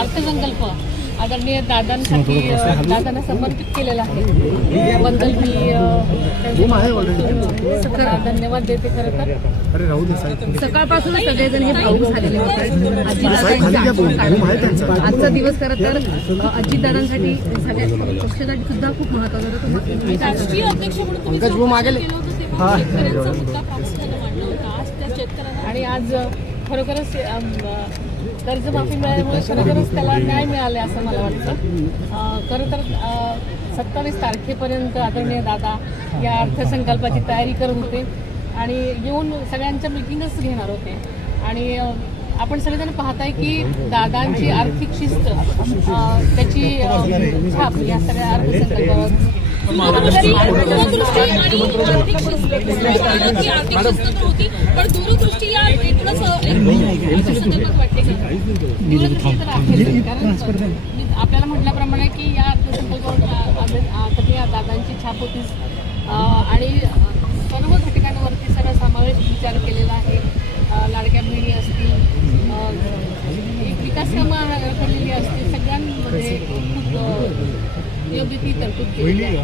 अर्थसंकल्प आदरणीय दादांसाठी दादांना समर्पित केलेला आहे, याबद्दल मी धन्यवाद देते. खरं तर सकाळपासूनच सगळेजण हे भाऊक झालेले होते. आजचा दिवस खरं तर अजितदादांसाठी सगळ्या पक्षासाठी सुद्धा खूप महत्त्वाचा होता. राष्ट्रीय अध्यक्ष म्हणून तुम्ही शेतकऱ्यांचा मुद्दा प्रामुख्याने मांडला होता. आज त्या शेतकऱ्यांना आणि आज खरोखरच कर्जमाफी मिळाल्यामुळे खरोखरच त्याला न्याय मिळाले असं मला वाटतं. खरं तर 27 तारखेपर्यंत आदरणीय दादा या अर्थसंकल्पाची तयारी करत होते आणि येऊन सगळ्यांच्या मिटिंगच घेणार होते. आणि आपण सगळेजण पाहताय की दादांची आर्थिक शिस्त त्याची छाप या सगळ्या अर्थसंकल्पावर दूरदृष्टी आणि आर्थिक शिस्त होती, पण दूरदृष्टी या एकूणच अर्थसंकल्पात वाटते का? दूरदृष्टी तर आहे, कारण आपल्याला म्हटल्याप्रमाणे की या अर्थसंकल्पावर दादांची छाप होतीच आणि सर्व घटकांवरती सगळा समावेश विचार केलेला आहे. लाडक्या बहिणी असतील, एक विकास कामं केलेली असतील, सगळ्यांमध्ये खूप योग्य ती तरतूद केलेली आहे.